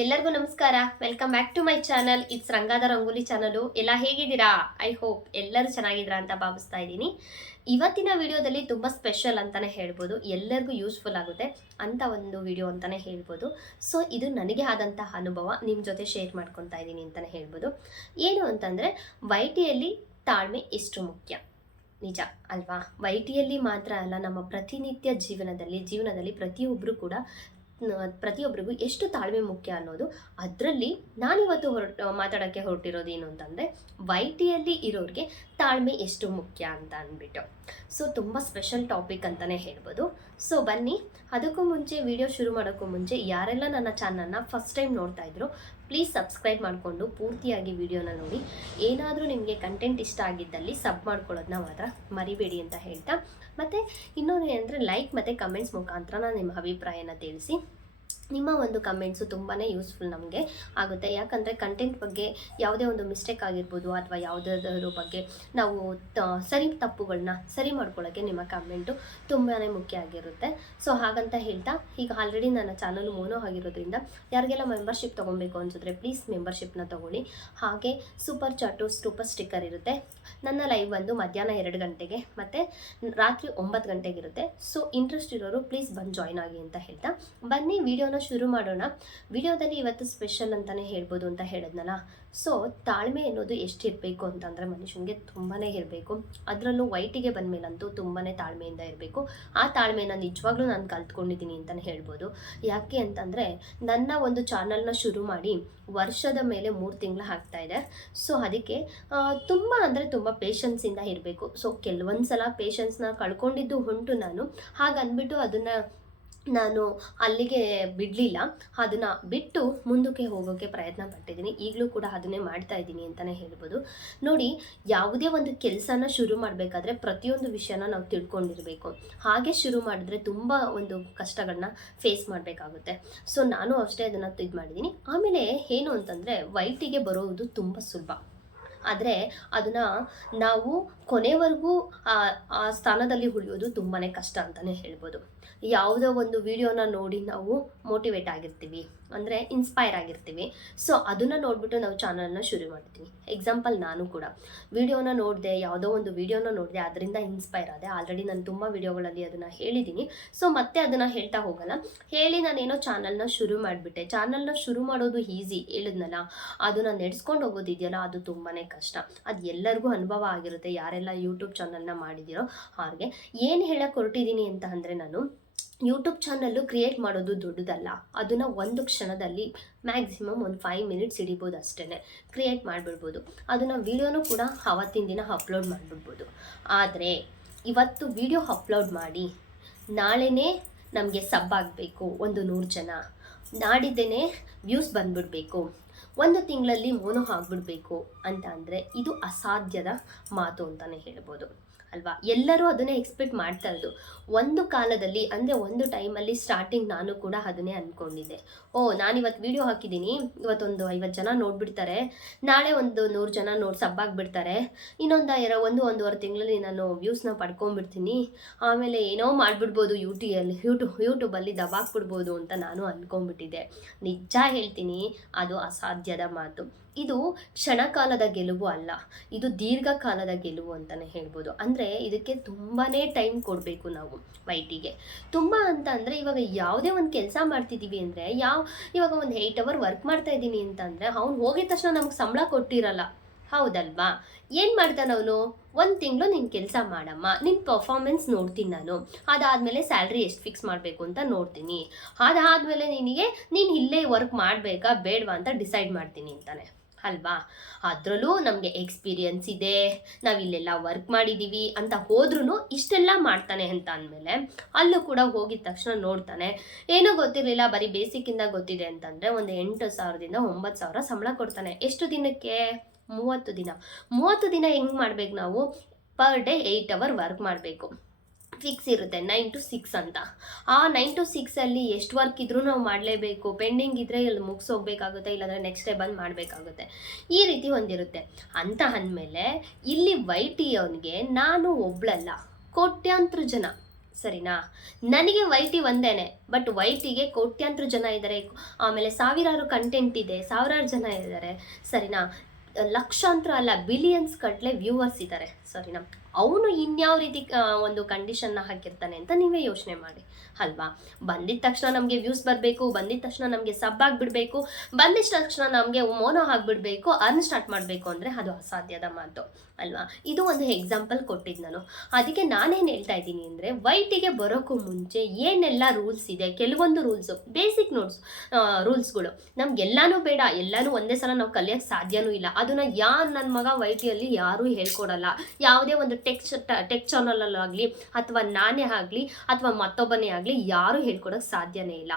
ಎಲ್ಲರಿಗೂ ನಮಸ್ಕಾರ. Welcome back to my channel. It's ರಂಗಾದ ರಂಗೋಲಿ ಚಾನಲು. ಎಲ್ಲ ಹೇಗಿದ್ದೀರಾ? ಐ ಹೋಪ್ ಎಲ್ಲರೂ ಚೆನ್ನಾಗಿದ್ದೀರಾ ಅಂತ ಭಾವಿಸ್ತಾ ಇದ್ದೀನಿ. ಇವತ್ತಿನ ವಿಡಿಯೋದಲ್ಲಿ ತುಂಬ ಸ್ಪೆಷಲ್ ಅಂತಲೇ ಹೇಳ್ಬೋದು, ಎಲ್ಲರಿಗೂ ಯೂಸ್ಫುಲ್ ಆಗುತ್ತೆ ಅಂತ ಒಂದು ವಿಡಿಯೋ ಅಂತಲೇ ಹೇಳ್ಬೋದು. ಸೊ ಇದು ನನಗೆ ಆದಂತಹ ಅನುಭವ ನಿಮ್ಮ ಜೊತೆ ಶೇರ್ ಮಾಡ್ಕೊತಾ ಇದ್ದೀನಿ ಅಂತಲೇ ಹೇಳ್ಬೋದು. ಏನು ಅಂತಂದರೆ, ವೈಟಿಯಲ್ಲಿ ತಾಳ್ಮೆ ಎಷ್ಟು ಮುಖ್ಯ. ನಿಜ ಅಲ್ವಾ? ವೈಟಿಯಲ್ಲಿ ಮಾತ್ರ ಅಲ್ಲ, ನಮ್ಮ ಪ್ರತಿನಿತ್ಯ ಜೀವನದಲ್ಲಿ ಪ್ರತಿಯೊಬ್ಬರಿಗೂ ಎಷ್ಟು ತಾಳ್ಮೆ ಮುಖ್ಯ ಅನ್ನೋದು. ಅದರಲ್ಲಿ ನಾನಿವತ್ತು ಮಾತಾಡೋಕ್ಕೆ ಹೊರಟಿರೋದೇನು ಅಂತಂದರೆ, ವೈಟಿಯಲ್ಲಿ ಇರೋರಿಗೆ ತಾಳ್ಮೆ ಎಷ್ಟು ಮುಖ್ಯ ಅಂತ ಅಂದ್ಬಿಟ್ಟು. ಸೊ ತುಂಬ ಸ್ಪೆಷಲ್ ಟಾಪಿಕ್ ಅಂತಲೇ ಹೇಳ್ಬೋದು. ಸೊ ಬನ್ನಿ, ಅದಕ್ಕೂ ಮುಂಚೆ ವಿಡಿಯೋ ಶುರು ಮಾಡೋಕ್ಕೂ ಮುಂಚೆ ಯಾರೆಲ್ಲ ನನ್ನ ಚಾನಲ್ನ ಫಸ್ಟ್ ಟೈಮ್ ನೋಡ್ತಾ ಇದ್ರು, ಪ್ಲೀಸ್ ಸಬ್ಸ್ಕ್ರೈಬ್ ಮಾಡಿಕೊಂಡು ಪೂರ್ತಿಯಾಗಿ ವಿಡಿಯೋನ ನೋಡಿ. ಏನಾದರೂ ನಿಮಗೆ ಕಂಟೆಂಟ್ ಇಷ್ಟ ಆಗಿದ್ದಲ್ಲಿ ಸಬ್ ಮಾಡ್ಕೊಳ್ಳೋದನ್ನ ಮಾತ್ರ ಮರಿಬೇಡಿ ಅಂತ ಹೇಳ್ತಾ, ಮತ್ತು ಇನ್ನೊಂದು ಏನಂದರೆ, ಲೈಕ್ ಮತ್ತು ಕಮೆಂಟ್ಸ್ ಮುಖಾಂತರ ನಿಮ್ಮ ಅಭಿಪ್ರಾಯನ ತಿಳಿಸಿ. ನಿಮ್ಮ ಒಂದು ಕಮೆಂಟ್ಸು ತುಂಬಾ ಯೂಸ್ಫುಲ್ ನಮಗೆ ಆಗುತ್ತೆ. ಯಾಕಂದರೆ ಕಂಟೆಂಟ್ ಬಗ್ಗೆ ಯಾವುದೇ ಒಂದು ಮಿಸ್ಟೇಕ್ ಆಗಿರ್ಬೋದು, ಅಥವಾ ಯಾವುದಾದ್ರೂ ಬಗ್ಗೆ ನಾವು ತಪ್ಪುಗಳನ್ನ ಸರಿ ಮಾಡ್ಕೊಳ್ಳೋಕ್ಕೆ ನಿಮ್ಮ ಕಮೆಂಟು ತುಂಬಾ ಮುಖ್ಯ ಆಗಿರುತ್ತೆ. ಸೊ ಹಾಗಂತ ಹೇಳ್ತಾ, ಈಗ ಆಲ್ರೆಡಿ ನನ್ನ ಚಾನಲ್ ಮೋನೋ ಆಗಿರೋದ್ರಿಂದ ಯಾರಿಗೆಲ್ಲ ಮೆಂಬರ್ಶಿಪ್ ತೊಗೊಬೇಕು ಅನಿಸಿದ್ರೆ ಪ್ಲೀಸ್ ಮೆಂಬರ್ಶಿಪ್ನ ತೊಗೊಳ್ಳಿ. ಹಾಗೆ ಸೂಪರ್ ಚಾಟು, ಸೂಪರ್ ಸ್ಟಿಕ್ಕರ್ ಇರುತ್ತೆ. ನನ್ನ ಲೈವ್ ಬಂದು ಮಧ್ಯಾಹ್ನ 2 ಗಂಟೆಗೆ ಮತ್ತು ರಾತ್ರಿ 9 ಗಂಟೆಗಿರುತ್ತೆ. ಸೊ ಇಂಟ್ರೆಸ್ಟ್ ಇರೋರು ಪ್ಲೀಸ್ ಬಂದು ಜಾಯ್ನ್ ಆಗಿ ಅಂತ ಹೇಳ್ತಾ, ಬನ್ನಿ ವಿಡಿಯೋನ ಶುರು ಮಾಡೋಣ. ವಿಡಿಯೋದಲ್ಲಿ ಇವತ್ತು ಸ್ಪೆಷಲ್ ಅಂತಲೇ ಹೇಳ್ಬೋದು ಅಂತ ಹೇಳಿದ್ನಲ್ಲ. ಸೊ ತಾಳ್ಮೆ ಅನ್ನೋದು ಎಷ್ಟಿರಬೇಕು ಅಂತಂದರೆ, ಮನುಷ್ಯನಿಗೆ ತುಂಬಾ ಇರಬೇಕು. ಅದರಲ್ಲೂ ವೈಟಿಗೆ ಬಂದಮೇಲಂತೂ ತುಂಬಾ ತಾಳ್ಮೆಯಿಂದ ಇರಬೇಕು. ಆ ತಾಳ್ಮೆನ ನಿಜವಾಗ್ಲೂ ನಾನು ಕಲ್ತ್ಕೊಂಡಿದ್ದೀನಿ ಅಂತಲೇ ಹೇಳ್ಬೋದು. ಯಾಕೆ ಅಂತಂದರೆ, ನನ್ನ ಒಂದು ಚಾನಲ್ನ ಶುರು ಮಾಡಿ ವರ್ಷದ ಮೇಲೆ 3 ತಿಂಗಳು ಆಗ್ತಾಯಿದೆ. ಸೊ ಅದಕ್ಕೆ ತುಂಬ ಅಂದರೆ ತುಂಬ ಪೇಷನ್ಸಿಂದ ಇರಬೇಕು. ಸೊ ಕೆಲವೊಂದು ಸಲ ಪೇಷನ್ಸ್ನ ಕಳ್ಕೊಂಡಿದ್ದು ಉಂಟು. ನಾನು ಹಾಗಂದ್ಬಿಟ್ಟು ಅದನ್ನು ನಾನು ಅಲ್ಲಿಗೆ ಬಿಡಲಿಲ್ಲ. ಅದನ್ನು ಬಿಟ್ಟು ಮುಂದಕ್ಕೆ ಹೋಗೋಕ್ಕೆ ಪ್ರಯತ್ನ ಪಟ್ಟಿದ್ದೀನಿ. ಈಗಲೂ ಕೂಡ ಅದನ್ನೇ ಮಾಡ್ತಾ ಇದ್ದೀನಿ ಅಂತಲೇ ಹೇಳ್ಬೋದು. ನೋಡಿ, ಯಾವುದೇ ಒಂದು ಕೆಲಸನ ಶುರು ಮಾಡಬೇಕಾದ್ರೆ ಪ್ರತಿಯೊಂದು ವಿಷಯನ ನಾವು ತಿಳ್ಕೊಂಡಿರಬೇಕು. ಹಾಗೆ ಶುರು ಮಾಡಿದ್ರೆ ತುಂಬ ಒಂದು ಕಷ್ಟಗಳನ್ನ ಫೇಸ್ ಮಾಡಬೇಕಾಗುತ್ತೆ. ಸೊ ನಾನು ಅಷ್ಟೇ ಅದನ್ನು ಇದು ಮಾಡಿದ್ದೀನಿ. ಆಮೇಲೆ ಏನು ಅಂತಂದರೆ, ವೈಟಿಗೆ ಬರೋದು ತುಂಬ ಸುಲಭ. ಆದರೆ ಅದನ್ನು ನಾವು ಕೊನೆವರೆಗೂ ಆ ಸ್ಥಾನದಲ್ಲಿ ಉಳಿಯೋದು ತುಂಬಾ ಕಷ್ಟ ಅಂತಲೇ ಹೇಳ್ಬೋದು. ಯಾವುದೋ ಒಂದು ವಿಡಿಯೋನ ನೋಡಿ ನಾವು ಮೋಟಿವೇಟ್ ಆಗಿರ್ತೀವಿ, ಅಂದರೆ ಇನ್ಸ್ಪೈರ್ ಆಗಿರ್ತೀವಿ. ಸೊ ಅದನ್ನು ನೋಡಿಬಿಟ್ಟು ನಾವು ಚಾನಲ್ನ ಶುರು ಮಾಡ್ತೀವಿ. ಎಕ್ಸಾಂಪಲ್, ನಾನು ಕೂಡ ವಿಡಿಯೋನ ನೋಡಿದೆ, ಯಾವುದೋ ಒಂದು ವಿಡಿಯೋನ ನೋಡಿದೆ, ಅದರಿಂದ ಇನ್ಸ್ಪೈರ್ ಆದೆ. ಆಲ್ರೆಡಿ ನಾನು ತುಂಬ ವಿಡಿಯೋಗಳಲ್ಲಿ ಅದನ್ನು ಹೇಳಿದ್ದೀನಿ. ಸೊ ಮತ್ತೆ ಅದನ್ನು ಹೇಳ್ತಾ ಹೋಗಲ್ಲ. ಹೇಳಿ ನಾನೇನೋ ಚಾನಲ್ನ ಶುರು ಮಾಡಿಬಿಟ್ಟೆ. ಚಾನಲ್ನ ಶುರು ಮಾಡೋದು ಈಸಿ, ಹೇಳಿದ್ನಲ್ಲ. ಅದನ್ನು ನಡೆಸ್ಕೊಂಡು ಹೋಗೋದಿದೆಯಲ್ಲ, ಅದು ತುಂಬಾ ಕಷ್ಟ. ಅದು ಎಲ್ಲರಿಗೂ ಅನುಭವ ಆಗಿರುತ್ತೆ, ಯಾರೆಲ್ಲ ಯೂಟ್ಯೂಬ್ ಚಾನಲ್ನ ಮಾಡಿದ್ದೀರೋ ಅವ್ರಿಗೆ. ಏನು ಹೇಳಕ್ಕೆ ಹೊರಟಿದ್ದೀನಿ ಅಂತ ಅಂದರೆ, ನಾನು ಯೂಟ್ಯೂಬ್ ಚಾನಲ್ಲು ಕ್ರಿಯೇಟ್ ಮಾಡೋದು ದೊಡ್ಡದಲ್ಲ. ಅದನ್ನು ಒಂದು ಕ್ಷಣದಲ್ಲಿ ಮ್ಯಾಕ್ಸಿಮಮ್ ಒಂದು 5 ಮಿನಿಟ್ಸ್ ಹಿಡಿಬೋದು ಅಷ್ಟೇ. ಕ್ರಿಯೇಟ್ ಮಾಡಿಬಿಡ್ಬೋದು. ಅದನ್ನು ವೀಡಿಯೋನೂ ಕೂಡ ಆವತ್ತಿನ ದಿನ ಅಪ್ಲೋಡ್ ಮಾಡಿಬಿಡ್ಬೋದು. ಆದರೆ ಇವತ್ತು ವಿಡಿಯೋ ಅಪ್ಲೋಡ್ ಮಾಡಿ ನಾಳೆನೇ ನಮಗೆ ಸಬ್ ಆಗಬೇಕು ಒಂದು 100 ಜನ, ನಾಡಿದ್ದೇನೆ ವ್ಯೂಸ್ ಬಂದುಬಿಡಬೇಕು, 1 ತಿಂಗಳಲ್ಲಿ ಮೋನೋ ಆಗಿಬಿಡ್ಬೇಕು ಅಂತ ಅಂದರೆ ಇದು ಅಸಾಧ್ಯದ ಮಾತು ಅಂತಲೇ ಹೇಳ್ಬೋದು ಅಲ್ವಾ? ಎಲ್ಲರೂ ಅದನ್ನೇ ಎಕ್ಸ್ಪೆಕ್ಟ್ ಮಾಡ್ತಾ ಇರೋದು. ಒಂದು ಕಾಲದಲ್ಲಿ ಅಂದರೆ ಒಂದು ಟೈಮಲ್ಲಿ ಸ್ಟಾರ್ಟಿಂಗ್ ನಾನು ಕೂಡ ಅದನ್ನೇ ಅಂದ್ಕೊಂಡಿದ್ದೆ. ನಾನಿವತ್ತು ವೀಡಿಯೋ ಹಾಕಿದ್ದೀನಿ, ಇವತ್ತೊಂದು 50 ಜನ ನೋಡಿಬಿಡ್ತಾರೆ, ನಾಳೆ ಒಂದು 100 ಜನ ಸಬ್ಬಾಗಿಬಿಡ್ತಾರೆ, ಇನ್ನೊಂದು 1-1.5 ತಿಂಗಳಲ್ಲಿ ನಾನು ವ್ಯೂಸ್ನ ಪಡ್ಕೊಂಡ್ಬಿಡ್ತೀನಿ, ಆಮೇಲೆ ಏನೋ ಮಾಡಿಬಿಡ್ಬೋದು, ಯೂಟ್ಯೂಬಲ್ಲಿ ದಬಾಕ್ಬಿಡ್ಬೋದು ಅಂತ ನಾನು ಅಂದ್ಕೊಂಡ್ಬಿಟ್ಟಿದ್ದೆ. ನಿಜ ಹೇಳ್ತೀನಿ, ಅದು ಅಸಾಧ್ಯದ ಮಾತು. ಇದು ಕ್ಷಣಕಾಲದ ಗೆಲುವು ಅಲ್ಲ, ಇದು ದೀರ್ಘಕಾಲದ ಗೆಲುವು ಅಂತಲೇ ಹೇಳ್ಬೋದು. ಅಂದರೆ ಇದಕ್ಕೆ ತುಂಬಾ ಟೈಮ್ ಕೊಡಬೇಕು ನಾವು ವೈಟಿಗೆ. ತುಂಬ ಅಂತ ಅಂದರೆ, ಇವಾಗ ಯಾವುದೇ ಒಂದು ಕೆಲಸ ಮಾಡ್ತಿದ್ದೀವಿ ಅಂದರೆ, ಇವಾಗ ಒಂದು 8 ಅವರ್ ವರ್ಕ್ ಮಾಡ್ತಾ ಇದ್ದೀನಿ ಅಂತಂದರೆ, ಅವ್ನು ಹೋಗಿದ ತಕ್ಷಣ ನಮ್ಗೆ ಸಂಬಳ ಕೊಟ್ಟಿರಲ್ಲ, ಹೌದಲ್ವಾ? ಏನು ಮಾಡ್ತಾನೆ ಅವನು? 1 ತಿಂಗಳು ನೀನು ಕೆಲಸ ಮಾಡಮ್ಮ, ನಿನ್ನ ಪರ್ಫಾರ್ಮೆನ್ಸ್ ನೋಡ್ತೀನಿ ನಾನು, ಅದಾದಮೇಲೆ ಸ್ಯಾಲ್ರಿ ಎಷ್ಟು ಫಿಕ್ಸ್ ಮಾಡಬೇಕು ಅಂತ ನೋಡ್ತೀನಿ, ಅದಾದಮೇಲೆ ನೀನು ಇಲ್ಲೇ ವರ್ಕ್ ಮಾಡಬೇಕಾ ಬೇಡವಾ ಅಂತ ಡಿಸೈಡ್ ಮಾಡ್ತೀನಿ ಅಂತಾನೆ ಅಲ್ವಾ? ಅದರಲ್ಲೂ ನಮಗೆ ಎಕ್ಸ್ಪೀರಿಯನ್ಸ್ ಇದೆ, ನಾವಿಲ್ಲೆಲ್ಲ ವರ್ಕ್ ಮಾಡಿದ್ದೀವಿ ಅಂತ ಹೋದ್ರೂ ಇಷ್ಟೆಲ್ಲ ಮಾಡ್ತಾನೆ ಅಂತ ಅಂದಮೇಲೆ, ಅಲ್ಲೂ ಕೂಡ ಹೋಗಿದ ತಕ್ಷಣ ನೋಡ್ತಾನೆ, ಏನೋ ಗೊತ್ತಿರಲಿಲ್ಲ, ಬರೀ ಬೇಸಿಕ್ಕಿಂದ ಗೊತ್ತಿದೆ ಅಂತಂದರೆ ಒಂದು 8,000ದಿಂದ 9,000 ಸಂಬಳ ಕೊಡ್ತಾನೆ. ಎಷ್ಟು ದಿನಕ್ಕೆ? 30 ದಿನ. 30 ದಿನ ಹೆಂಗೆ ಮಾಡ್ಬೇಕು ನಾವು? ಪರ್ ಡೇ 8 ಅವರ್ ವರ್ಕ್ ಮಾಡಬೇಕು. ಫಿಕ್ಸ್ ಇರುತ್ತೆ 9 to 6 ಅಂತ. ಆ 9 to 6ಅಲ್ಲಿ ಎಷ್ಟು ವರ್ಕ್ ಇದ್ರೂ ನಾವು ಮಾಡಲೇಬೇಕು. ಪೆಂಡಿಂಗ್ ಇದ್ದರೆ ಇಲ್ಲಿ ಮುಗಿಸೋಗ್ಬೇಕಾಗುತ್ತೆ, ಇಲ್ಲಾಂದರೆ ನೆಕ್ಸ್ಟ್ ಡೇ ಬಂದು ಮಾಡಬೇಕಾಗುತ್ತೆ. ಈ ರೀತಿ ಒಂದಿರುತ್ತೆ ಅಂತ ಅಂದಮೇಲೆ, ಇಲ್ಲಿ ವೈಟಿ ಅವನಿಗೆ ನಾನು ಒಬ್ಳಲ್ಲ, ಕೋಟ್ಯಾಂತರ ಜನ ಸರಿನಾ. ನನಗೆ ವೈಟಿ ಒಂದೇನೆ, ಬಟ್ ವೈಟಿಗೆ ಕೋಟ್ಯಾಂತರ ಜನ ಇದ್ದಾರೆ, ಆಮೇಲೆ ಸಾವಿರಾರು ಕಂಟೆಂಟ್ ಇದೆ, ಸಾವಿರಾರು ಜನ ಇದ್ದಾರೆ ಸರಿನಾ. ಲಕ್ಷಾಂತರ ಅಲ್ಲ ಬಿಲಿಯನ್ಸ್ ಗಟ್ಟಲೆ ವ್ಯೂವರ್ಸ್ ಇದ್ದಾರೆ ಸರಿನಾ. ಅವನು ಇನ್ಯಾವ ರೀತಿ ಒಂದು ಕಂಡೀಷನ್ನ ಹಾಕಿರ್ತಾನೆ ಅಂತ ನೀವೇ ಯೋಚನೆ ಮಾಡಿ ಅಲ್ವಾ. ಬಂದಿದ ತಕ್ಷಣ ನಮಗೆ ವ್ಯೂಸ್ ಬರಬೇಕು, ಬಂದಿದ ತಕ್ಷಣ ನಮಗೆ ಸಬ್ ಆಗಿಬಿಡ್ಬೇಕು, ಬಂದಿದ ತಕ್ಷಣ ನಮಗೆ ಮೋನೋ ಆಗಿಬಿಡ್ಬೇಕು, ಅರ್ನ್ ಸ್ಟಾರ್ಟ್ ಮಾಡಬೇಕು ಅಂದರೆ ಅದು ಅಸಾಧ್ಯದ ಮಾತು ಅಲ್ವಾ. ಇದು ಒಂದು ಎಕ್ಸಾಂಪಲ್ ಕೊಟ್ಟಿದ್ದು ನಾನು. ಅದಕ್ಕೆ ನಾನೇನು ಹೇಳ್ತಾ ಇದ್ದೀನಿ ಅಂದರೆ ವೈಟಿಗೆ ಬರೋಕ್ಕೂ ಮುಂಚೆ ಏನೆಲ್ಲ ರೂಲ್ಸ್ ಇದೆ, ಕೆಲವೊಂದು ರೂಲ್ಸು ಬೇಸಿಕ್ ರೂಲ್ಸ್ಗಳು ನಮ್ಗೆಲ್ಲಾನು ಬೇಡ, ಎಲ್ಲಾನು ಒಂದೇ ಸಲ ನಾವು ಕಲಿಯೋಕ್ಕೆ ಸಾಧ್ಯನೂ ಇಲ್ಲ. ಅದನ್ನು ನನ್ನ ಮಗ ವೈಟಿಯಲ್ಲಿ ಯಾರೂ ಹೇಳ್ಕೊಡಲ್ಲ. ಯಾವುದೇ ಒಂದು ಟೆಕ್ ಚಾನಲಲ್ಲಾಗಲಿ ಅಥವಾ ನಾನೇ ಆಗಲಿ ಅಥವಾ ಮತ್ತೊಬ್ಬನೇ ಆಗಲಿ ಯಾರೂ ಹೇಳ್ಕೊಡೋಕ್ಕೆ ಸಾಧ್ಯನೇ ಇಲ್ಲ.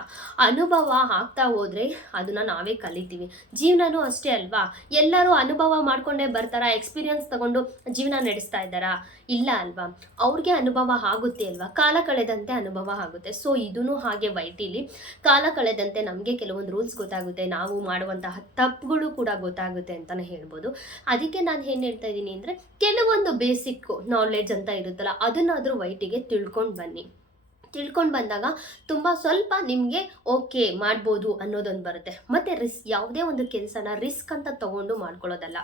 ಅನುಭವ ಆಗ್ತಾ ಹೋದರೆ ಅದನ್ನು ನಾವೇ ಕಲಿತೀವಿ. ಜೀವನನೂ ಅಷ್ಟೇ ಅಲ್ವಾ. ಎಲ್ಲರೂ ಅನುಭವ ಮಾಡ್ಕೊಂಡೇ ಬರ್ತಾರಾ, ಎಕ್ಸ್ಪೀರಿಯನ್ಸ್ ತಗೊಂಡು ಜೀವನ ನಡೆಸ್ತಾ ಇದ್ದಾರಾ? ಇಲ್ಲ ಅಲ್ವಾ. ಅವ್ರಿಗೆ ಅನುಭವ ಆಗುತ್ತೆ ಅಲ್ವಾ, ಕಾಲ ಕಳೆದಂತೆ ಅನುಭವ ಆಗುತ್ತೆ. ಸೊ ಇದೂ ಹಾಗೆ ವೈಟಿಲಿ ಕಾಲ ಕಳೆದಂತೆ ನಮಗೆ ಕೆಲವೊಂದು ರೂಲ್ಸ್ ಗೊತ್ತಾಗುತ್ತೆ, ನಾವು ಮಾಡುವಂತಹ ತಪ್ಪುಗಳು ಕೂಡ ಗೊತ್ತಾಗುತ್ತೆ ಅಂತಲೇ ಹೇಳ್ಬೋದು. ಅದಕ್ಕೆ ನಾನು ಏನು ಹೇಳ್ತಾ ಇದ್ದೀನಿ ಅಂದರೆ ಕೆಲವೊಂದು ಬೇಸಿಕ್ ನಾಲೆಡ್ಜ್ ಅಂತ ಇರುತ್ತಲ್ಲ ಅದನ್ನಾದರೂ ವೈಟಿಗೆ ತಿಳ್ಕೊಂಡು ಬನ್ನಿ. ತಿಳ್ಕೊಂಡು ಬಂದಾಗ ತುಂಬ ಸ್ವಲ್ಪ ನಿಮಗೆ ಓಕೆ ಮಾಡ್ಬೋದು ಅನ್ನೋದೊಂದು ಬರುತ್ತೆ. ಮತ್ತು ಯಾವುದೇ ಒಂದು ಕೆಲಸನ ರಿಸ್ಕ್ ಅಂತ ತೊಗೊಂಡು ಮಾಡ್ಕೊಳ್ಳೋದಲ್ಲ,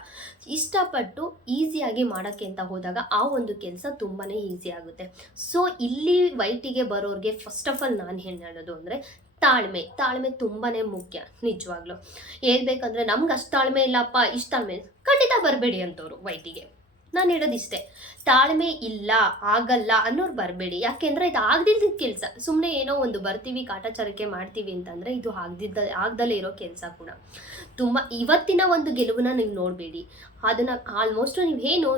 ಇಷ್ಟಪಟ್ಟು ಈಸಿಯಾಗಿ ಮಾಡೋಕ್ಕೆ ಅಂತ ಹೋದಾಗ ಆ ಒಂದು ಕೆಲಸ ತುಂಬಾ ಈಸಿ ಆಗುತ್ತೆ. ಸೊ ಇಲ್ಲಿ ವೈಟಿಗೆ ಬರೋರಿಗೆ ಫಸ್ಟ್ ಆಫ್ ಆಲ್ ನಾನು ಏನು ಹೇಳೋದು ಅಂದರೆ ತಾಳ್ಮೆ ತುಂಬಾ ಮುಖ್ಯ. ನಿಜವಾಗ್ಲೂ ಹೇಳ್ಬೇಕಂದ್ರೆ ನಮ್ಗೆ ಅಷ್ಟು ತಾಳ್ಮೆ ಇಲ್ಲಪ್ಪ, ಇಷ್ಟು ತಾಳ್ಮೆ ಖಂಡಿತ ಬರಬೇಡಿ ಅಂತವ್ರು ವೈಟಿಗೆ. ನಾನು ಹೇಳೋದಿಷ್ಟೇ, ತಾಳ್ಮೆ ಇಲ್ಲ ಆಗಲ್ಲ ಅನ್ನೋರು ಬರಬೇಡಿ. ಯಾಕೆಂದರೆ ಇದು ಆಗದಿದ್ದ ಕೆಲಸ. ಸುಮ್ಮನೆ ಏನೋ ಒಂದು ಬರ್ತೀವಿ ಕಾಟಾಚಾರಕ್ಕೆ ಮಾಡ್ತೀವಿ ಅಂತಂದರೆ ಇದು ಆಗದಲ್ಲೇ ಇರೋ ಕೆಲಸ ಕೂಡ. ತುಂಬ ಇವತ್ತಿನ ಒಂದು ಗೆಲುವನ್ನ ನೀವು ನೋಡಬೇಡಿ, ಅದನ್ನು ಆಲ್ಮೋಸ್ಟ್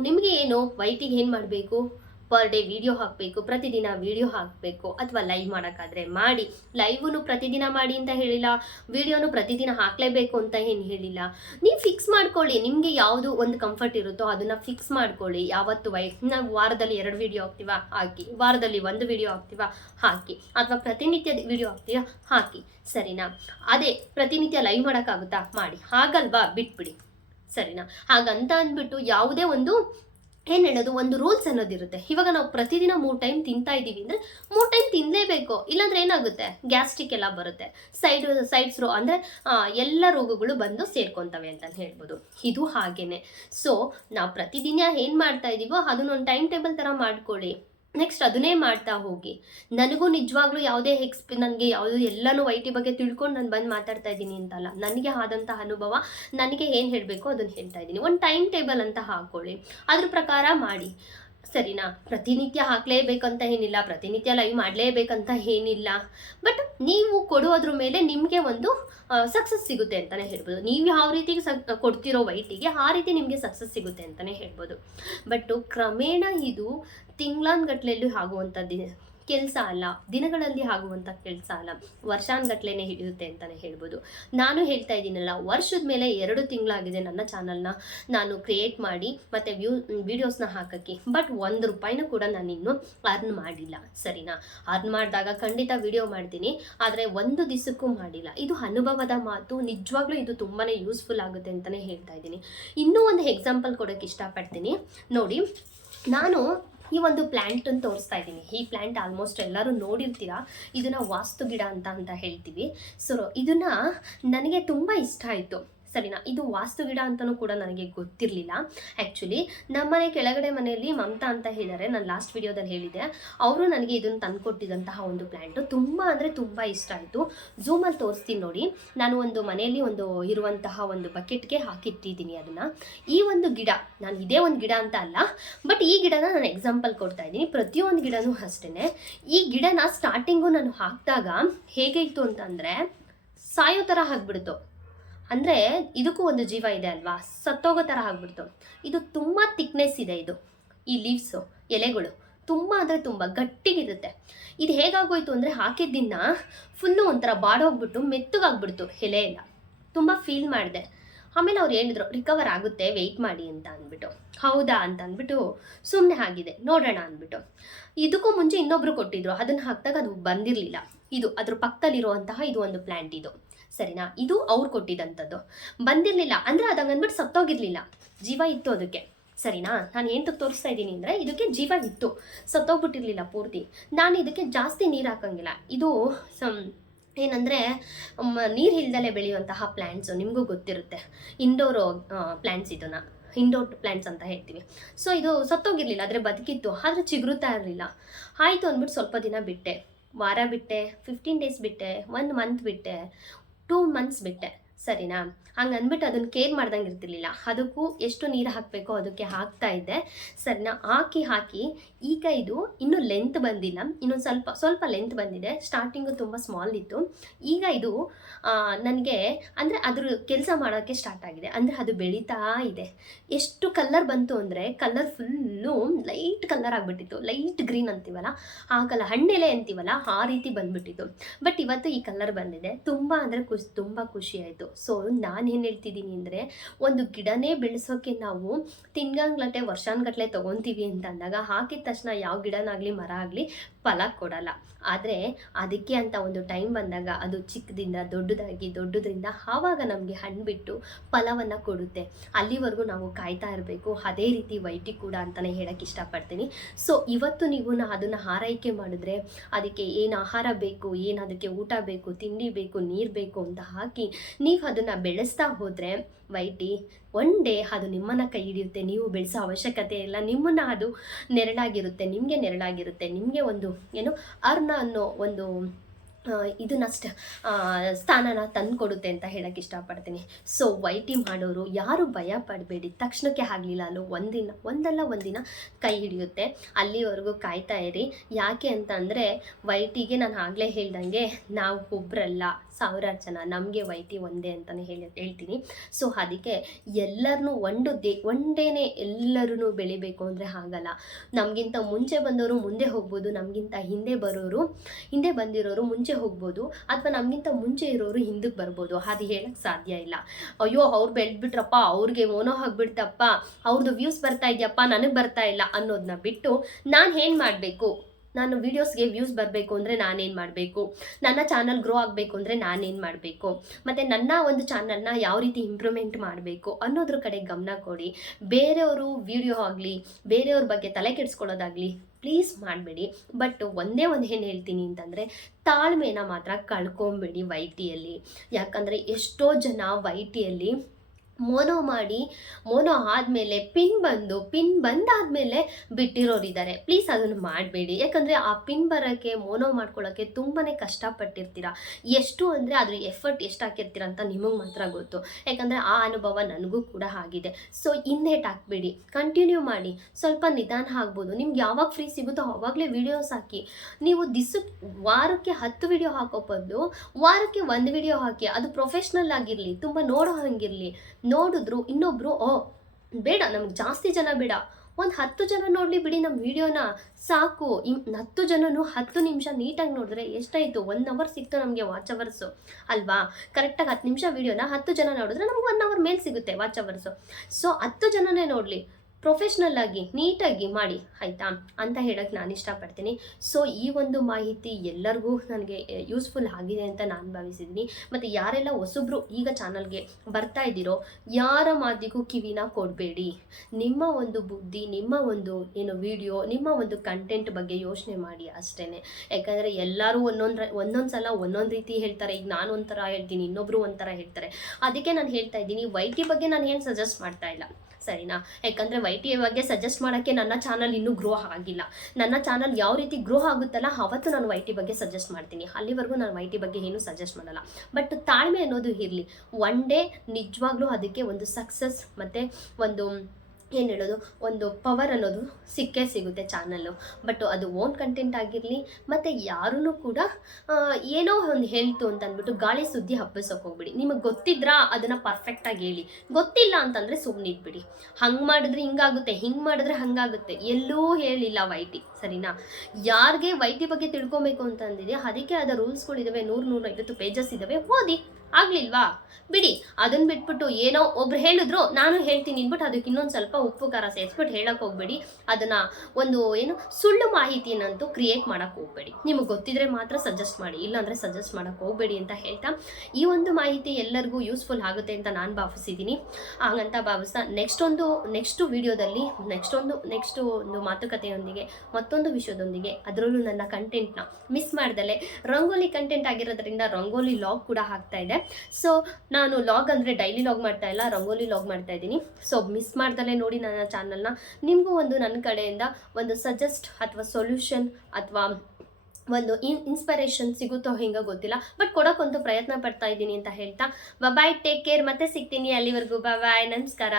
ನಿಮಗೆ ಏನು ವೈಟಿಗೆ ಏನು ಮಾಡಬೇಕು, ಪರ್ ಡೇ ವಿಡಿಯೋ ಹಾಕಬೇಕು, ಪ್ರತಿದಿನ ವಿಡಿಯೋ ಹಾಕಬೇಕು, ಅಥವಾ ಲೈವ್ ಮಾಡೋಕ್ಕಾದ್ರೆ ಮಾಡಿ. ಲೈವೂ ಪ್ರತಿದಿನ ಮಾಡಿ ಅಂತ ಹೇಳಿಲ್ಲ, ವಿಡಿಯೋನು ಪ್ರತಿದಿನ ಹಾಕಲೇಬೇಕು ಅಂತ ಏನು ಹೇಳಿಲ್ಲ. ನೀವು ಫಿಕ್ಸ್ ಮಾಡ್ಕೊಳ್ಳಿ, ನಿಮಗೆ ಯಾವುದು ಒಂದು ಕಂಫರ್ಟ್ ಇರುತ್ತೋ ಅದನ್ನು ಫಿಕ್ಸ್ ಮಾಡ್ಕೊಳ್ಳಿ. ಯಾವತ್ತು ನಾವು ವಾರದಲ್ಲಿ 2 ವಿಡಿಯೋ ಹಾಕ್ತೀವ ಹಾಕಿ, ವಾರದಲ್ಲಿ 1 ವಿಡಿಯೋ ಹಾಕ್ತೀವ ಹಾಕಿ, ಅಥವಾ ಪ್ರತಿನಿತ್ಯ ವಿಡಿಯೋ ಹಾಕ್ತೀವ ಹಾಕಿ ಸರಿನಾ. ಅದೇ ಪ್ರತಿನಿತ್ಯ ಲೈವ್ ಮಾಡೋಕ್ಕಾಗುತ್ತಾ ಮಾಡಿ, ಹಾಗಲ್ವಾ ಬಿಟ್ಬಿಡಿ ಸರಿನಾ. ಹಾಗಂತ ಅಂದ್ಬಿಟ್ಟು ಯಾವುದೇ ಒಂದು ಏನು ಹೇಳೋದು ಒಂದು ರೂಲ್ಸ್ ಅನ್ನೋದಿರುತ್ತೆ. ಇವಾಗ ನಾವು ಪ್ರತಿದಿನ 3 ಟೈಮ್ ತಿಂತಾ ಇದ್ದೀವಿ ಅಂದರೆ 3 ಟೈಮ್ ತಿನ್ನಲೇಬೇಕು, ಇಲ್ಲಾಂದ್ರೆ ಏನಾಗುತ್ತೆ ಗ್ಯಾಸ್ಟ್ರಿಕ್ ಎಲ್ಲ ಬರುತ್ತೆ, ಸೈಡ್ಸ್ ಅಂದರೆ ಎಲ್ಲ ರೋಗಗಳು ಬಂದು ಸೇರ್ಕೊತವೆ ಅಂತ ಹೇಳ್ಬೋದು. ಇದು ಹಾಗೇನೆ. ಸೊ ನಾವು ಪ್ರತಿದಿನ ಏನು ಮಾಡ್ತಾ ಇದ್ದೀವೋ ಅದನ್ನೊಂದು ಟೈಮ್ ಟೇಬಲ್ ಥರ ಮಾಡ್ಕೊಳ್ಳಿ, ನೆಕ್ಸ್ಟ್ ಅದನ್ನೇ ಮಾಡ್ತಾ ಹೋಗಿ. ನನಗೂ ನಿಜವಾಗ್ಲೂ ಯಾವುದೇ ನನಗೆ ಯಾವುದು ಎಲ್ಲನೂ ವೈಟಿ ಬಗ್ಗೆ ತಿಳ್ಕೊಂಡು ನಾನು ಬಂದು ಮಾತಾಡ್ತಾ ಇದ್ದೀನಿ ಅಂತಲ್ಲ, ನನಗೆ ಆದಂಥ ಅನುಭವ, ನನಗೆ ಏನು ಹೇಳಬೇಕು ಅದನ್ನು ಹೇಳ್ತಾ ಇದ್ದೀನಿ. ಒಂದು ಟೈಮ್ ಟೇಬಲ್ ಅಂತ ಹಾಕ್ಕೊಳ್ಳಿ, ಅದ್ರ ಪ್ರಕಾರ ಮಾಡಿ ಸರಿನಾ. ಪ್ರತಿನಿತ್ಯ ಹಾಕಲೇಬೇಕಂತ ಏನಿಲ್ಲ, ಪ್ರತಿನಿತ್ಯ ಲೈವ್ ಮಾಡಲೇಬೇಕಂತ ಏನಿಲ್ಲ. ಬಟ್ ನೀವು ಕೊಡೋದ್ರ ಮೇಲೆ ನಿಮಗೆ ಒಂದು ಸಕ್ಸಸ್ ಸಿಗುತ್ತೆ ಅಂತಲೇ ಹೇಳ್ಬೋದು. ನೀವು ಯಾವ ರೀತಿ ಕೊಡ್ತಿರೋ ವೈಟಿಗೆ ಆ ರೀತಿ ನಿಮಗೆ ಸಕ್ಸಸ್ ಸಿಗುತ್ತೆ ಅಂತಲೇ ಹೇಳ್ಬೋದು. ಬಟ್ಟು ಕ್ರಮೇಣ ಇದು ತಿಂಗಳಾನ್ಗಟ್ಲೆಯಲ್ಲೂ ಆಗುವಂಥದ್ದು ಕೆಲಸ ಅಲ್ಲ, ದಿನಗಳಲ್ಲಿ ಆಗುವಂಥ ಕೆಲಸ ಅಲ್ಲ, ವರ್ಷಾನ್ಗಟ್ಲೆನೇ ಹಿಡಿಯುತ್ತೆ ಅಂತಲೇ ಹೇಳ್ಬೋದು. ನಾನು ಹೇಳ್ತಾ ಇದ್ದೀನಲ್ಲ, ವರ್ಷದ ಮೇಲೆ 2 ತಿಂಗಳಾಗಿದೆ ನನ್ನ ಚಾನಲ್ನ ನಾನು ಕ್ರಿಯೇಟ್ ಮಾಡಿ ಮತ್ತು ವೀಡಿಯೋಸ್ನ ಹಾಕೋಕ್ಕೆ. ಬಟ್ 1 ರೂಪಾಯಿನೂ ಕೂಡ ನಾನಿನ್ನೂ ಅರ್ನ್ ಮಾಡಿಲ್ಲ ಸರಿನಾ. ಅರ್ನ್ ಮಾಡಿದಾಗ ಖಂಡಿತ ವಿಡಿಯೋ ಮಾಡ್ತೀನಿ, ಆದರೆ 1 ದಿವಸಕ್ಕೂ ಮಾಡಿಲ್ಲ. ಇದು ಅನುಭವದ ಮಾತು, ನಿಜವಾಗ್ಲೂ ಇದು ತುಂಬಾ ಯೂಸ್ಫುಲ್ ಆಗುತ್ತೆ ಅಂತಲೇ ಹೇಳ್ತಾ ಇದ್ದೀನಿ. ಇನ್ನೂ ಒಂದು ಎಕ್ಸಾಂಪಲ್ ಕೊಡೋಕ್ಕೆ ಇಷ್ಟಪಡ್ತೀನಿ ನೋಡಿ. ನಾನು ಈ ಒಂದು ಪ್ಲ್ಯಾಂಟನ್ನು ತೋರಿಸ್ತಾ ಇದ್ದೀನಿ. ಈ ಪ್ಲ್ಯಾಂಟ್ ಆಲ್ಮೋಸ್ಟ್ ಎಲ್ಲರೂ ನೋಡಿರ್ತೀರಾ. ಇದನ್ನು ವಾಸ್ತು ಗಿಡ ಅಂತ ಹೇಳ್ತೀವಿ. ಸೊ ಇದನ್ನು ನನಗೆ ತುಂಬ ಇಷ್ಟ ಆಯಿತು ಸರಿನಾ. ಇದು ವಾಸ್ತು ಗಿಡ ಅಂತಲೂ ಕೂಡ ನನಗೆ ಗೊತ್ತಿರಲಿಲ್ಲ. ಆ್ಯಕ್ಚುಲಿ ನಮ್ಮನೆ ಕೆಳಗಡೆ ಮನೆಯಲ್ಲಿ ಮಮತಾ ಅಂತ ಹೇಳಿದ್ದಾರೆ, ನಾನು ಲಾಸ್ಟ್ ವಿಡಿಯೋದಲ್ಲಿ ಹೇಳಿದೆ. ಅವರು ನನಗೆ ಇದನ್ನು ತಂದುಕೊಟ್ಟಿದ್ದಂತಹ ಒಂದು ಪ್ಲ್ಯಾಂಟು ತುಂಬ ಅಂದರೆ ತುಂಬ ಇಷ್ಟ ಆಯಿತು. ಝೂಮಲ್ಲಿ ತೋರಿಸ್ತೀನಿ ನೋಡಿ. ನಾನು ಒಂದು ಮನೆಯಲ್ಲಿ ಇರುವಂತಹ ಒಂದು ಬಕೆಟ್ಗೆ ಹಾಕಿಟ್ಟಿದ್ದೀನಿ ಅದನ್ನು. ಈ ಒಂದು ಗಿಡ, ನಾನು ಇದೇ ಒಂದು ಗಿಡ ಅಂತ ಅಲ್ಲ, ಬಟ್ ಈ ಗಿಡನ ನಾನು ಎಕ್ಸಾಂಪಲ್ ಕೊಡ್ತಾ ಇದ್ದೀನಿ. ಪ್ರತಿಯೊಂದು ಗಿಡನೂ ಅಷ್ಟೇ. ಈ ಗಿಡನ ಸ್ಟಾರ್ಟಿಂಗು ನಾನು ಹಾಕಿದಾಗ ಹೇಗೆ ಇತ್ತು ಅಂತಂದರೆ ಸಾಯೋ ಥರ ಆಗಿಬಿಡ್ತು. ಅಂದರೆ ಇದಕ್ಕೂ ಒಂದು ಜೀವ ಇದೆ ಅಲ್ವಾ, ಸತ್ತೋಗೋ ಥರ ಆಗ್ಬಿಡ್ತು. ಇದು ತುಂಬ ಥಿಕ್ನೆಸ್ ಇದೆ. ಈ ಲೀವ್ಸು ಎಲೆಗಳು ತುಂಬ ಅಂದರೆ ತುಂಬ ಗಟ್ಟಿಗಿರುತ್ತೆ. ಇದು ಹೇಗಾಗೋಯ್ತು ಅಂದರೆ ಹಾಕಿದ್ದಿನ ಫುಲ್ಲು ಒಂಥರ ಬಾಡೋಗ್ಬಿಟ್ಟು ಮೆತ್ತಗಾಗ್ಬಿಡ್ತು ಎಲೆ ಎಲ್ಲ. ತುಂಬ ಫೀಲ್ ಮಾಡಿದೆ. ಆಮೇಲೆ ಅವ್ರು ಹೇಳಿದ್ರು ರಿಕವರ್ ಆಗುತ್ತೆ, ವೆಯ್ಟ್ ಮಾಡಿ ಅಂತ ಅಂದ್ಬಿಟ್ಟು. ಹೌದಾ ಅಂತ ಅಂದ್ಬಿಟ್ಟು ಸುಮ್ಮನೆ ಆಗಿದೆ, ನೋಡೋಣ ಅಂದ್ಬಿಟ್ಟು. ಇದಕ್ಕೂ ಮುಂಚೆ ಇನ್ನೊಬ್ರು ಕೊಟ್ಟಿದ್ರು, ಅದನ್ನು ಹಾಕಿದಾಗ ಅದು ಬಂದಿರಲಿಲ್ಲ. ಇದು ಅದ್ರ ಪಕ್ಕದಲ್ಲಿರುವಂತಹ ಇದು ಒಂದು ಪ್ಲ್ಯಾಂಟ್ ಇದು ಸರಿನಾ. ಇದು ಅವ್ರು ಕೊಟ್ಟಿದ್ದಂಥದ್ದು ಬಂದಿರಲಿಲ್ಲ ಅಂದರೆ ಅದು ಹಂಗಂದ್ಬಿಟ್ಟು ಸತ್ತೋಗಿರಲಿಲ್ಲ, ಜೀವ ಇತ್ತು ಅದಕ್ಕೆ. ಸರಿನಾ. ನಾನು ಏನು ತೋರಿಸ್ತಾ ಇದ್ದೀನಿ ಅಂದರೆ ಇದಕ್ಕೆ ಜೀವ ಇತ್ತು, ಸತ್ತೋಗ್ಬಿಟ್ಟಿರಲಿಲ್ಲ ಪೂರ್ತಿ. ನಾನು ಇದಕ್ಕೆ ಜಾಸ್ತಿ ನೀರು ಹಾಕೋಂಗಿಲ್ಲ. ಇದು ಏನಂದರೆ ನೀರು ಇಲ್ದಲೇ ಬೆಳೆಯುವಂತಹ ಪ್ಲ್ಯಾಂಟ್ಸು, ನಿಮಗೂ ಗೊತ್ತಿರುತ್ತೆ. ಇಂಡೋರು ಪ್ಲ್ಯಾಂಟ್ಸ್, ಇದನ್ನು ಇಂಡೋರ್ ಪ್ಲ್ಯಾಂಟ್ಸ್ ಅಂತ ಹೇಳ್ತೀವಿ. ಸೊ ಇದು ಸತ್ತೋಗಿರಲಿಲ್ಲ, ಆದರೆ ಬದುಕಿತ್ತು, ಆದರೆ ಚಿಗುರುತ್ತಾ ಇರಲಿಲ್ಲ. ಆಯಿತು ಅಂದ್ಬಿಟ್ಟು ಸ್ವಲ್ಪ ದಿನ ಬಿಟ್ಟೆ, ವಾರ ಬಿಟ್ಟೆ, 15 ಡೇಸ್ ಬಿಟ್ಟೆ, 1 ಮಂತ್ ಬಿಟ್ಟೆ, 2 ಮಂತ್ಸ್ ಬಿಟ್ಟೆ. ಸರಿನಾ. ಹಂಗೆ ಅಂದ್ಬಿಟ್ಟು ಅದನ್ನು ಕೇರ್ ಮಾಡ್ದಂಗೆ ಇರ್ತಿರ್ಲಿಲ್ಲ. ಅದಕ್ಕೂ ಎಷ್ಟು ನೀರು ಹಾಕಬೇಕೋ ಅದಕ್ಕೆ ಹಾಕ್ತಾ ಇದ್ದೆ. ಸರಿನಾ. ಹಾಕಿ ಈಗ ಇದು ಇನ್ನೂ ಲೆಂತ್ ಬಂದಿಲ್ಲ, ಇನ್ನೊಂದು ಸ್ವಲ್ಪ ಲೆಂತ್ ಬಂದಿದೆ. ಸ್ಟಾರ್ಟಿಂಗು ತುಂಬ ಸ್ಮಾಲ್ ಇತ್ತು, ಈಗ ಇದು ನನಗೆ ಅಂದರೆ ಅದ್ರ ಕೆಲಸ ಮಾಡೋಕ್ಕೆ ಸ್ಟಾರ್ಟ್ ಆಗಿದೆ. ಅಂದರೆ ಅದು ಬೆಳೀತಾ ಇದೆ. ಎಷ್ಟು ಕಲರ್ ಬಂತು ಅಂದರೆ ಕಲರ್ ಫುಲ್ಲು ಲೈಟ್ ಕಲರ್ ಆಗಿಬಿಟ್ಟಿತ್ತು, ಲೈಟ್ ಗ್ರೀನ್ ಅಂತೀವಲ್ಲ ಆ ಕಲರ್, ಹಣ್ಣೆಲೆ ಅಂತೀವಲ್ಲ ಆ ರೀತಿ ಬಂದುಬಿಟ್ಟಿತ್ತು. ಬಟ್ ಇವತ್ತು ಈ ಕಲರ್ ಬಂದಿದೆ. ತುಂಬ ಅಂದರೆ ತುಂಬ ಖುಷಿ ಆಯಿತು. ಸೊ ನಾನು ಏನು ಹೇಳ್ತಿದ್ದೀನಿ ಅಂದರೆ, ಒಂದು ಗಿಡನೇ ಬೆಳೆಸೋಕ್ಕೆ ನಾವು ತಿಂಗಳಗಟ್ಟಲೆ ವರ್ಷಾನ್ಗಟ್ಟಲೆ ತೊಗೊತೀವಿ ಅಂತ ಅಂದಾಗ ಹಾಕಿದ ತಕ್ಷಣ ಯಾವ ಗಿಡನಾಗಲಿ ಮರ ಆಗಲಿ ಫಲ ಕೊಡಲ್ಲ. ಆದರೆ ಅದಕ್ಕೆ ಅಂತ ಒಂದು ಟೈಮ್ ಬಂದಾಗ ಅದು ಚಿಕ್ಕದಿಂದ ದೊಡ್ಡದ್ರಿಂದ ಆವಾಗ ನಮಗೆ ಹಣ್ಣು ಬಿಟ್ಟು ಫಲವನ್ನು ಕೊಡುತ್ತೆ. ಅಲ್ಲಿವರೆಗೂ ನಾವು ಕಾಯ್ತಾ ಇರಬೇಕು. ಅದೇ ರೀತಿ ವೈಟಿ ಕೂಡ ಅಂತಲೇ ಹೇಳೋಕ್ಕೆ ಇಷ್ಟಪಡ್ತೀನಿ. ಸೊ ಇವತ್ತು ನೀವು ಅದನ್ನು ಆರೈಕೆ ಮಾಡಿದ್ರೆ, ಅದಕ್ಕೆ ಏನು ಆಹಾರ ಬೇಕು, ಏನು ಅದಕ್ಕೆ ಊಟ ಬೇಕು, ತಿಂಡಿ ಬೇಕು, ನೀರು ಬೇಕು ಅಂತ ಹಾಕಿ ನೀವು ಅದನ್ನು ಬೆಳೆಸ್ತಾ ಹೋದರೆ ವೈಟಿ ಒನ್ ಡೇ ಅದು ನಿಮ್ಮನ್ನು ಕೈ ಹಿಡಿಯುತ್ತೆ. ನೀವು ಬೆಳೆಸೋ ಅವಶ್ಯಕತೆ ಇಲ್ಲ, ನಿಮ್ಮನ್ನು ಅದು ನೆರಳಾಗಿರುತ್ತೆ, ನಿಮಗೆ ಒಂದು ಏನು ಅರ್ನ ಅನ್ನೋ ಒಂದು ಇದನ್ನಷ್ಟು ಸ್ಥಾನನ ತಂದು ಕೊಡುತ್ತೆ ಅಂತ ಹೇಳೋಕ್ಕೆ ಇಷ್ಟಪಡ್ತೀನಿ. ಸೊ ವೈಟಿ ಮಾಡೋರು ಯಾರು ಭಯ ಪಡಬೇಡಿ. ತಕ್ಷಣಕ್ಕೆ ಆಗಲಿಲ್ಲ ಅಲ್ಲೋ ಒಂದಲ್ಲ ಒಂದಿನ ಕೈ ಹಿಡಿಯುತ್ತೆ. ಅಲ್ಲಿವರೆಗೂ ಕಾಯ್ತಾ ಇರಿ. ಯಾಕೆ ಅಂತ ಅಂದರೆ ವೈಟಿಗೆ ನಾನು ಆಗಲೇ ಹೇಳ್ದಂಗೆ ನಾವು ಒಬ್ಬರಲ್ಲ, ಸಾವಿರಾರು ಜನ. ನಮಗೆ ವೈಟಿ ಒಂದೇ ಅಂತಲೇ ಹೇಳ್ತೀನಿ. ಸೊ ಅದಕ್ಕೆ ಎಲ್ಲರನ್ನೂ ಒಂದೇನೆ ಎಲ್ಲರೂ ಬೆಳಿಬೇಕು ಅಂದರೆ ಆಗಲ್ಲ. ನಮಗಿಂತ ಮುಂಚೆ ಬಂದವರು ಮುಂದೆ ಹೋಗ್ಬೋದು, ನಮಗಿಂತ ಹಿಂದೆ ಬಂದಿರೋರು ಮುಂಚೆ ಹೋಗ್ಬೋದು, ಅಥವಾ ನಮಗಿಂತ ಮುಂಚೆ ಇರೋರು ಹಿಂದಕ್ಕೆ ಬರ್ಬೋದು. ಅದು ಹೇಳಕ್ಕೆ ಸಾಧ್ಯ ಇಲ್ಲ. ಅಯ್ಯೋ ಅವ್ರು ಬೆಳೆದ್ಬಿಟ್ರಪ್ಪ, ಅವ್ರಿಗೆ ಮೋನೋ ಆಗಿಬಿಡ್ತಪ್ಪ, ಅವ್ರದ್ದು ವ್ಯೂಸ್ ಬರ್ತಾ ಇದೆಯಪ್ಪ, ನನಗೆ ಬರ್ತಾ ಇಲ್ಲ ಅನ್ನೋದನ್ನ ಬಿಟ್ಟು ನಾನು ಏನು ಮಾಡಬೇಕು, ನಾನು ವೀಡಿಯೋಸ್ಗೆ ವ್ಯೂಸ್ ಬರಬೇಕು ಅಂದರೆ ನಾನೇನು ಮಾಡಬೇಕು, ನನ್ನ ಚಾನಲ್ ಗ್ರೋ ಆಗಬೇಕು ಅಂದರೆ ನಾನೇನು ಮಾಡಬೇಕು, ಮತ್ತು ನನ್ನ ಒಂದು ಚಾನಲ್ನ ಯಾವ ರೀತಿ ಇಂಪ್ರೂವ್ಮೆಂಟ್ ಮಾಡಬೇಕು ಅನ್ನೋದ್ರ ಕಡೆ ಗಮನ ಕೊಡಿ. ಬೇರೆಯವರು ವಿಡಿಯೋ ಆಗಲಿ, ಬೇರೆಯವ್ರ ಬಗ್ಗೆ ತಲೆ ಕೆಡಿಸ್ಕೊಳ್ಳೋದಾಗಲಿ ಪ್ಲೀಸ್ ಮಾಡಬೇಡಿ. ಬಟ್ ಒಂದೇ ಒಂದು ಏನು ಹೇಳ್ತೀನಿ ಅಂತಂದರೆ, ತಾಳ್ಮೆನ ಮಾತ್ರ ಕಳ್ಕೊಬೇಡಿ ವೈಟಿಯಲ್ಲಿ. ಯಾಕಂದರೆ ಎಷ್ಟೋ ಜನ ವೈಟಿಯಲ್ಲಿ ಮೋನೋ ಆದಮೇಲೆ ಪಿನ್ ಬಂದಾದಮೇಲೆ ಬಿಟ್ಟಿರೋರಿದ್ದಾರೆ. ಪ್ಲೀಸ್ ಅದನ್ನು ಮಾಡಬೇಡಿ. ಯಾಕಂದರೆ ಆ ಪಿನ್ ಬರೋಕ್ಕೆ, ಮೋನೋ ಮಾಡ್ಕೊಳ್ಳೋಕ್ಕೆ ತುಂಬಾ ಕಷ್ಟಪಟ್ಟಿರ್ತೀರ. ಎಷ್ಟು ಅಂದರೆ ಅದ್ರ ಎಫರ್ಟ್ ಎಷ್ಟು ಹಾಕಿರ್ತೀರ ಅಂತ ನಿಮಗೆ ಮಾತ್ರ ಗೊತ್ತು. ಯಾಕಂದರೆ ಆ ಅನುಭವ ನನಗೂ ಕೂಡ ಆಗಿದೆ. ಸೊ ಹಿಂದೇಟ್ ಹಾಕಬೇಡಿ, ಕಂಟಿನ್ಯೂ ಮಾಡಿ. ಸ್ವಲ್ಪ ನಿಧಾನ ಆಗ್ಬೋದು. ನಿಮ್ಗೆ ಯಾವಾಗ ಫ್ರೀ ಸಿಗುತ್ತೋ ಆವಾಗಲೇ ವೀಡಿಯೋಸ್ ಹಾಕಿ. ನೀವು ವಾರಕ್ಕೆ 10 ವಿಡಿಯೋ ಹಾಕೋ ಬದಲು ವಾರಕ್ಕೆ 1 ವಿಡಿಯೋ ಹಾಕಿ. ಅದು ಪ್ರೊಫೆಷ್ನಲ್ ಆಗಿರಲಿ, ತುಂಬ ನೋಡೋ ಹಂಗಿರಲಿ. ನೋಡಿದ್ರು ಇನ್ನೊಬ್ರು ಬೇಡ, ನಮ್ಗೆ ಜಾಸ್ತಿ ಜನ ಬೇಡ, ಒಂದು 10 ಜನ ನೋಡಲಿ ಬಿಡಿ ನಮ್ಮ ವಿಡಿಯೋನ, ಸಾಕು. 10 ಜನನು 10 ನಿಮಿಷ ನೀಟಾಗಿ ನೋಡಿದ್ರೆ ಎಷ್ಟಾಯಿತು? 1 ಅವರ್ ಸಿಕ್ತು ನಮಗೆ ವಾಚ್ ಅವರ್ಸು ಅಲ್ವಾ? ಕರೆಕ್ಟಾಗಿ 10 ನಿಮಿಷ ವಿಡಿಯೋನ 10 ಜನ ನೋಡಿದ್ರೆ ನಮ್ಗೆ 1 ಅವರ್ ಮೇಲೆ ಸಿಗುತ್ತೆ ವಾಚ್ ಅವರ್ಸು. ಸೊ 10 ಜನನೇ ನೋಡಲಿ, ಪ್ರೊಫೆಷ್ನಲ್ ಆಗಿ ನೀಟಾಗಿ ಮಾಡಿ, ಆಯಿತಾ ಅಂತ ಹೇಳೋಕ್ಕೆ ನಾನು ಇಷ್ಟಪಡ್ತೀನಿ. ಸೊ ಈ ಒಂದು ಮಾಹಿತಿ ಎಲ್ಲರಿಗೂ ನನಗೆ ಯೂಸ್ಫುಲ್ ಆಗಿದೆ ಅಂತ ನಾನು ಭಾವಿಸಿದ್ದೀನಿ. ಮತ್ತು ಯಾರೆಲ್ಲ ಹೊಸಬ್ರು ಈಗ ಚಾನಲ್ಗೆ ಬರ್ತಾ ಇದ್ದೀರೋ, ಯಾರ ಮಾತಿಗೂ ಕಿವಿನ ಕೊಡಬೇಡಿ. ನಿಮ್ಮ ಒಂದು ಬುದ್ಧಿ, ನಿಮ್ಮ ಒಂದು ವಿಡಿಯೋ, ನಿಮ್ಮ ಒಂದು ಕಂಟೆಂಟ್ ಬಗ್ಗೆ ಯೋಚನೆ ಮಾಡಿ ಅಷ್ಟೇ. ಯಾಕಂದರೆ ಎಲ್ಲರೂ ಒಂದೊಂದು ಸಲ ಒಂದೊಂದು ರೀತಿ ಹೇಳ್ತಾರೆ. ಈಗ ನಾನು ಒಂಥರ ಹೇಳ್ತೀನಿ, ಇನ್ನೊಬ್ರು ಒಂಥರ ಹೇಳ್ತಾರೆ. ಅದಕ್ಕೆ ನಾನು ಹೇಳ್ತಾ ಇದ್ದೀನಿ, ವೈಟಿ ಬಗ್ಗೆ ನಾನು ಏನು ಸಜೆಸ್ಟ್ ಮಾಡ್ತಾ ಇಲ್ಲ, ಸರಿನಾ? ಯಾಕಂದರೆ ವೈಟಿ ಬಗ್ಗೆ ಸಜೆಸ್ಟ್ ಮಾಡೋಕ್ಕೆ ನನ್ನ ಚಾನಲ್ ಇನ್ನೂ ಗ್ರೋ ಆಗಿಲ್ಲ. ನನ್ನ ಚಾನಲ್ ಯಾವ ರೀತಿ ಗ್ರೋ ಆಗುತ್ತಲ್ಲ ಅವತ್ತು ನಾನು ವೈಟಿ ಬಗ್ಗೆ ಸಜೆಸ್ಟ್ ಮಾಡ್ತೀನಿ. ಅಲ್ಲಿವರೆಗೂ ನಾನು ವೈಟಿ ಬಗ್ಗೆ ಏನೂ ಸಜೆಸ್ಟ್ ಮಾಡಲ್ಲ. ಬಟ್ ತಾಳ್ಮೆ ಅನ್ನೋದು ಇರಲಿ. ಒನ್ ಡೇ ನಿಜವಾಗ್ಲೂ ಅದಕ್ಕೆ ಒಂದು ಸಕ್ಸಸ್ ಮತ್ತು ಒಂದು ಪವರ್ ಅನ್ನೋದು ಸಿಗುತ್ತೆ ಚಾನಲ್ಲು. ಬಟ್ ಅದು ಓನ್ ಕಂಟೆಂಟ್ ಆಗಿರಲಿ. ಮತ್ತು ಯಾರೂ ಕೂಡ ಏನೋ ಒಂದು ಹೇಳ್ತು ಅಂತ ಅಂದ್ಬಿಟ್ಟು ಗಾಳಿ ಸುದ್ದಿ ಹಬ್ಬಿಸೋಕೆ ಹೋಗ್ಬಿಡಿ. ನಿಮಗೆ ಗೊತ್ತಿದ್ರಾ ಅದನ್ನು ಪರ್ಫೆಕ್ಟಾಗಿ ಹೇಳಿ, ಗೊತ್ತಿಲ್ಲ ಅಂತಂದರೆ ಸುಮ್ಮನೆ ಇದ್ಬಿಡಿ. ಹಂಗೆ ಮಾಡಿದ್ರೆ ಹಿಂಗಾಗುತ್ತೆ, ಹಿಂಗೆ ಮಾಡಿದ್ರೆ ಹಾಗಾಗುತ್ತೆ, ಎಲ್ಲೂ ಹೇಳಿಲ್ಲ ವೈಟಿ, ಸರಿನಾ? ಯಾರಿಗೆ ವೈಟಿ ಬಗ್ಗೆ ತಿಳ್ಕೊಬೇಕು ಅಂತಂದಿದೆ ಅದಕ್ಕೆ ಆದ ರೂಲ್ಸ್ಗಳಿದ್ದಾವೆ, 100-150 ಪೇಜಸ್ ಇದ್ದಾವೆ, ಓದಿ. ಆಗ್ಲಿಲ್ವಾ ಬಿಡಿ, ಅದನ್ನ ಬಿಟ್ಬಿಟ್ಟು ಏನೋ ಒಬ್ರು ಹೇಳಿದ್ರು ನಾನು ಹೇಳ್ತೀನಿ ಅಂದ್ಬಿಟ್ಟು ಅದಕ್ಕೆ ಇನ್ನೊಂದು ಸ್ವಲ್ಪ ಉಪ್ಪು ಖಾರ ಸೇರಿಸ್ಬಿಟ್ಟು ಹೇಳಕ್ ಹೋಗ್ಬೇಡಿ. ಅದನ್ನ ಒಂದು ಏನು ಸುಳ್ಳು ಮಾಹಿತಿನಂತೂ ಕ್ರಿಯೇಟ್ ಮಾಡಕ್ ಹೋಗ್ಬೇಡಿ. ನಿಮಗೆ ಗೊತ್ತಿದ್ರೆ ಮಾತ್ರ ಸಜೆಸ್ಟ್ ಮಾಡಿ, ಇಲ್ಲಾಂದ್ರೆ ಸಜೆಸ್ಟ್ ಮಾಡಕ್ ಹೋಗ್ಬೇಡಿ ಅಂತ ಹೇಳ್ತಾ, ಈ ಒಂದು ಮಾಹಿತಿ ಎಲ್ಲರಿಗೂ ಯೂಸ್ಫುಲ್ ಆಗುತ್ತೆ ಅಂತ ನಾನು ಭಾವಿಸಿದ್ದೀನಿ. ಹಾಗಂತ ಭಾವಿಸ್ತಾ ನೆಕ್ಸ್ಟ್ ವಿಡಿಯೋದಲ್ಲಿ ನೆಕ್ಸ್ಟ್ ಒಂದು ಮಾತುಕತೆಯೊಂದಿಗೆ ಮತ್ತೊಂದು ವಿಷಯದೊಂದಿಗೆ, ಅದರಲ್ಲೂ ನನ್ನ ಕಂಟೆಂಟ್ನ ಮಿಸ್ ಮಾಡ್ದಲೆ ರಂಗೋಲಿ ಕಂಟೆಂಟ್ ಆಗಿರೋದ್ರಿಂದ ರಂಗೋಲಿ ಲಾಗ್ ಕೂಡ ಆಗ್ತಾ ಇದೆ. ಸೊ ನಾನು ಲಾಗ್ ಅಂದರೆ ಡೈಲಿ ಲಾಗ್ ಮಾಡ್ತಾ ಇಲ್ಲ, ರಂಗೋಲಿ ಲಾಗ್ ಮಾಡ್ತಾ ಇದ್ದೀನಿ. ಸೊ ಮಿಸ್ ಮಾಡ್ದಲೇ ನೋಡಿ ನನ್ನ ಚಾನಲ್ನ. ನಿಮಗೂ ಒಂದು ನನ್ನ ಕಡೆಯಿಂದ ಒಂದು ಸಜೆಸ್ಟ್ ಅಥವಾ ಸೊಲ್ಯೂಷನ್ ಅಥವಾ ಒಂದು ಇನ್ಸ್ಪಿರೇಷನ್ ಸಿಗುತ್ತೋ ಹಿಂಗೆ ಗೊತ್ತಿಲ್ಲ, ಬಟ್ ಕೊಡೋಕ್ಕಂತೂ ಪ್ರಯತ್ನ ಪಡ್ತಾ ಇದ್ದೀನಿ ಅಂತ ಹೇಳ್ತಾ ಬಾಯ್, ಟೇಕ್ ಕೇರ್, ಮತ್ತೆ ಸಿಗ್ತೀನಿ. ಅಲ್ಲಿವರೆಗೂ ಬಾಯ್, ನಮಸ್ಕಾರ.